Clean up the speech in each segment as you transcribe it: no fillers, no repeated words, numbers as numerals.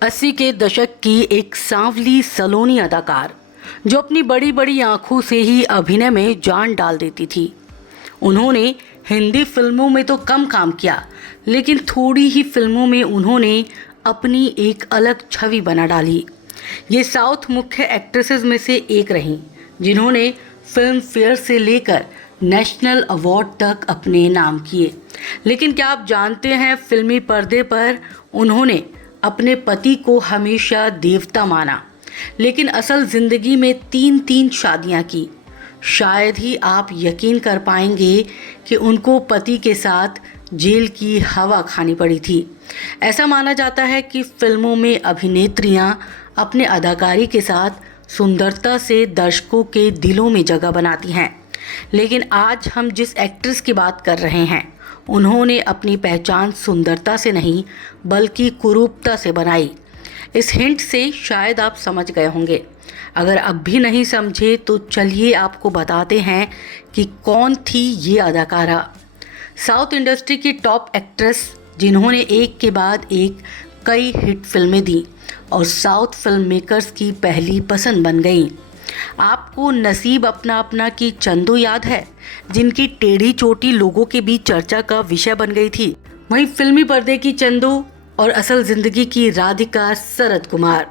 80 के दशक की एक सांवली सलोनी अदाकार जो अपनी बड़ी बड़ी आंखों से ही अभिनय में जान डाल देती थी। उन्होंने हिंदी फिल्मों में तो कम काम किया, लेकिन थोड़ी ही फिल्मों में उन्होंने अपनी एक अलग छवि बना डाली। ये साउथ मुख्य एक्ट्रेसेस में से एक रहीं, जिन्होंने फिल्म फेयर से लेकर नेशनल अवार्ड तक अपने नाम किए। लेकिन क्या आप जानते हैं, फिल्मी पर्दे पर उन्होंने अपने पति को हमेशा देवता माना, लेकिन असल जिंदगी में 3 शादियां की। शायद ही आप यकीन कर पाएंगे कि उनको पति के साथ जेल की हवा खानी पड़ी थी। ऐसा माना जाता है कि फिल्मों में अभिनेत्रियां अपने अदाकारी के साथ सुंदरता से दर्शकों के दिलों में जगह बनाती हैं, लेकिन आज हम जिस एक्ट्रेस की बात कर रहे हैं, उन्होंने अपनी पहचान सुंदरता से नहीं बल्कि कुरूपता से बनाई। इस हिंट से शायद आप समझ गए होंगे। अगर अब भी नहीं समझे तो चलिए आपको बताते हैं कि कौन थी ये अदाकारा। साउथ इंडस्ट्री की टॉप एक्ट्रेस, जिन्होंने एक के बाद एक कई हिट फिल्में दी और साउथ फिल्म मेकर्स की पहली पसंद बन गई। आपको नसीब अपना अपना की चंदू याद है, जिनकी टेढ़ी चोटी लोगों के बीच चर्चा का विषय बन गई थी। वहीं फिल्मी पर्दे की चंदू और असल जिंदगी की राधिका शरद कुमार।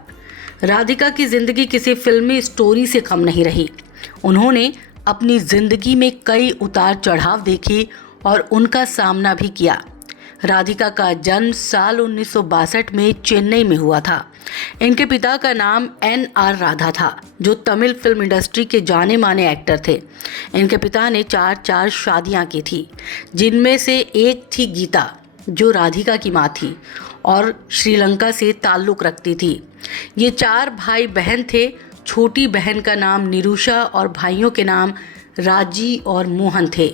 राधिका की जिंदगी किसी फिल्मी स्टोरी से कम नहीं रही। उन्होंने अपनी जिंदगी में कई उतार चढ़ाव देखे और उनका सामना भी किया। राधिका का जन्म साल 1962 में चेन्नई में हुआ था। इनके पिता का नाम NR राधा था, जो तमिल फिल्म इंडस्ट्री के जाने माने एक्टर थे। इनके पिता ने 4 शादियां की थी, जिनमें से एक थी गीता, जो राधिका की मां थी और श्रीलंका से ताल्लुक़ रखती थी। ये 4 भाई बहन थे। छोटी बहन का नाम निरुषा और भाइयों के नाम राजी और मोहन थे।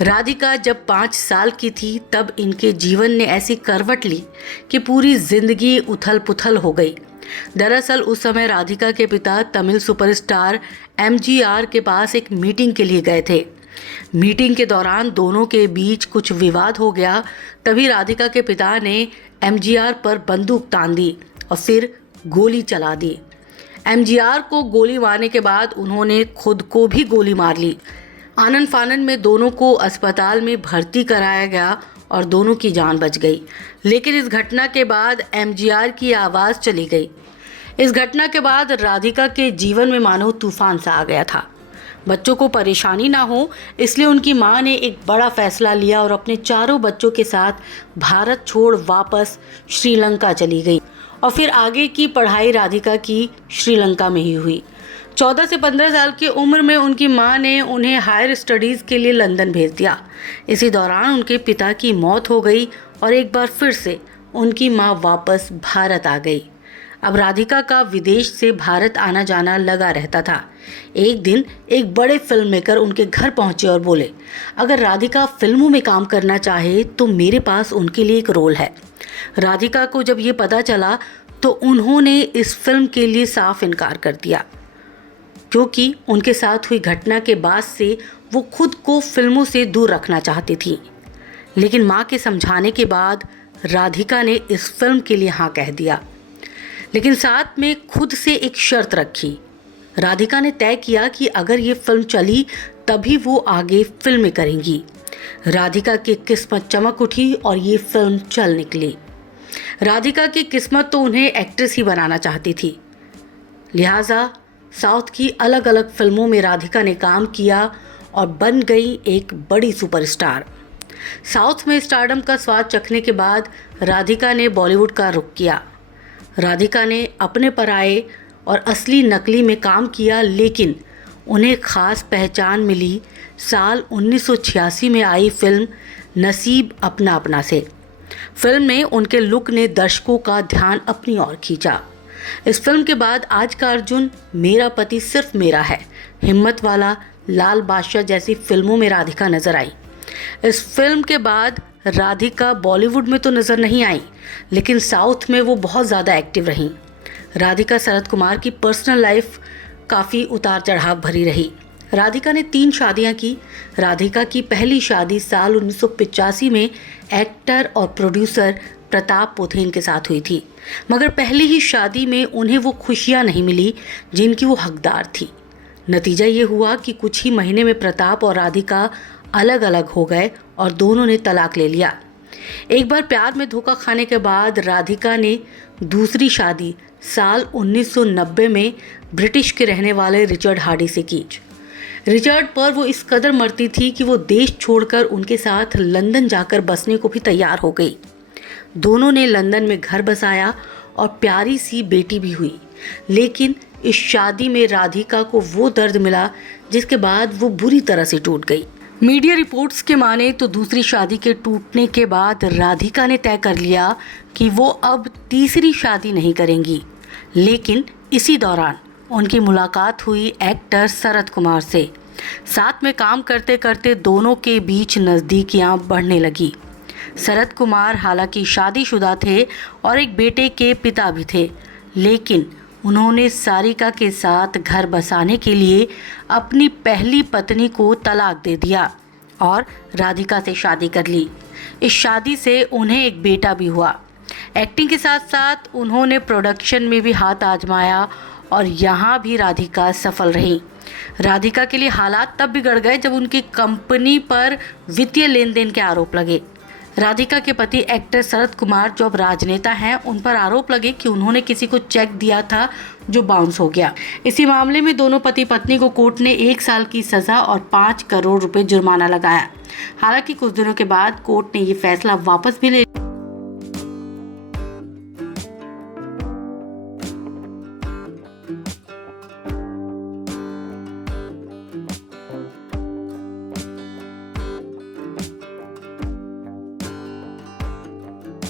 राधिका जब 5 साल की थी, तब इनके जीवन ने ऐसी करवट ली कि पूरी जिंदगी उथल पुथल हो गई। दरअसल उस समय राधिका के पिता तमिल सुपरस्टार MGR के पास एक मीटिंग के लिए गए थे। मीटिंग के दौरान दोनों के बीच कुछ विवाद हो गया। तभी राधिका के पिता ने MGR पर बंदूक तान दी और फिर गोली चला दी। MGR को गोली मारने के बाद उन्होंने खुद को भी गोली मार ली। आनन फानन में दोनों को अस्पताल में भर्ती कराया गया और दोनों की जान बच गई। लेकिन इस घटना के बाद MGR की आवाज़ चली गई। इस घटना के बाद राधिका के जीवन में मानो तूफान सा आ गया था। बच्चों को परेशानी ना हो, इसलिए उनकी मां ने एक बड़ा फैसला लिया और अपने 4 बच्चों के साथ भारत छोड़ वापस श्रीलंका चली गई। और फिर आगे की पढ़ाई राधिका की श्रीलंका में ही हुई। 14 से 15 साल की उम्र में उनकी मां ने उन्हें हायर स्टडीज़ के लिए लंदन भेज दिया। इसी दौरान उनके पिता की मौत हो गई और एक बार फिर से उनकी मां वापस भारत आ गई। अब राधिका का विदेश से भारत आना जाना लगा रहता था। एक दिन एक बड़े फिल्म मेकर उनके घर पहुंचे और बोले, अगर राधिका फिल्मों में काम करना चाहे तो मेरे पास उनके लिए एक रोल है। राधिका को जब ये पता चला तो उन्होंने इस फिल्म के लिए साफ इनकार कर दिया, क्योंकि उनके साथ हुई घटना के बाद से वो खुद को फिल्मों से दूर रखना चाहती थी। लेकिन माँ के समझाने के बाद राधिका ने इस फिल्म के लिए हाँ कह दिया, लेकिन साथ में खुद से एक शर्त रखी। राधिका ने तय किया कि अगर ये फिल्म चली तभी वो आगे फिल्में करेंगी। राधिका की किस्मत चमक उठी और ये फिल्म चल निकली। राधिका की किस्मत तो उन्हें एक्ट्रेस ही बनाना चाहती थी, लिहाजा साउथ की अलग अलग फिल्मों में राधिका ने काम किया और बन गई एक बड़ी सुपरस्टार। साउथ में स्टारडम का स्वाद चखने के बाद राधिका ने बॉलीवुड का रुख किया। राधिका ने अपने पराये और असली नकली में काम किया, लेकिन उन्हें खास पहचान मिली साल 1986 में आई फिल्म नसीब अपना अपना से। फिल्म में उनके लुक ने दर्शकों का ध्यान अपनी ओर खींचा। इस फिल्म के बाद आज का अर्जुन, मेरा पति सिर्फ मेरा है, हिम्मत वाला, लाल बादशाह जैसी फिल्मों में राधिका नजर आई। इस फिल्म के बाद राधिका बॉलीवुड में तो नजर नहीं आई, लेकिन साउथ में वो बहुत ज़्यादा एक्टिव रहीं। राधिका शरद कुमार की पर्सनल लाइफ काफ़ी उतार चढ़ाव भरी रही। राधिका ने 3 शादियां की। राधिका की पहली शादी साल 1985 में एक्टर और प्रोड्यूसर प्रताप पोथेन के साथ हुई थी, मगर पहली ही शादी में उन्हें वो खुशियां नहीं मिली जिनकी वो हकदार थी। नतीजा ये हुआ कि कुछ ही महीने में प्रताप और राधिका अलग अलग हो गए और दोनों ने तलाक ले लिया। एक बार प्यार में धोखा खाने के बाद राधिका ने दूसरी शादी साल 1990 में ब्रिटिश के रहने वाले रिचर्ड हार्डी से की। रिचर्ड पर वो इस कदर मरती थी कि वो देश छोड़कर उनके साथ लंदन जाकर बसने को भी तैयार हो गई। दोनों ने लंदन में घर बसाया और प्यारी सी बेटी भी हुई। लेकिन इस शादी में राधिका को वो दर्द मिला जिसके बाद वो बुरी तरह से टूट गई। मीडिया रिपोर्ट्स के माने तो दूसरी शादी के टूटने के बाद राधिका ने तय कर लिया कि वो अब तीसरी शादी नहीं करेंगी। लेकिन इसी दौरान उनकी मुलाकात हुई एक्टर शरद कुमार से। साथ में काम करते करते दोनों के बीच नज़दीकियां बढ़ने लगी। शरद कुमार हालांकि शादीशुदा थे और एक बेटे के पिता भी थे, लेकिन उन्होंने सारिका के साथ घर बसाने के लिए अपनी पहली पत्नी को तलाक दे दिया और राधिका से शादी कर ली। इस शादी से उन्हें एक बेटा भी हुआ। एक्टिंग के साथ साथ उन्होंने प्रोडक्शन में भी हाथ आजमाया और यहाँ भी राधिका सफल रही। राधिका के लिए हालात तब बिगड़ गए जब उनकी कंपनी पर वित्तीय लेन देन के आरोप लगे। राधिका के पति एक्टर शरद कुमार जो अब राजनेता हैं, उन पर आरोप लगे कि उन्होंने किसी को चेक दिया था जो बाउंस हो गया। इसी मामले में दोनों पति पत्नी को कोर्ट ने 1 साल की सजा और 5 करोड़ रुपए जुर्माना लगाया। हालांकि कुछ दिनों के बाद कोर्ट ने ये फैसला वापस भी ले लिया।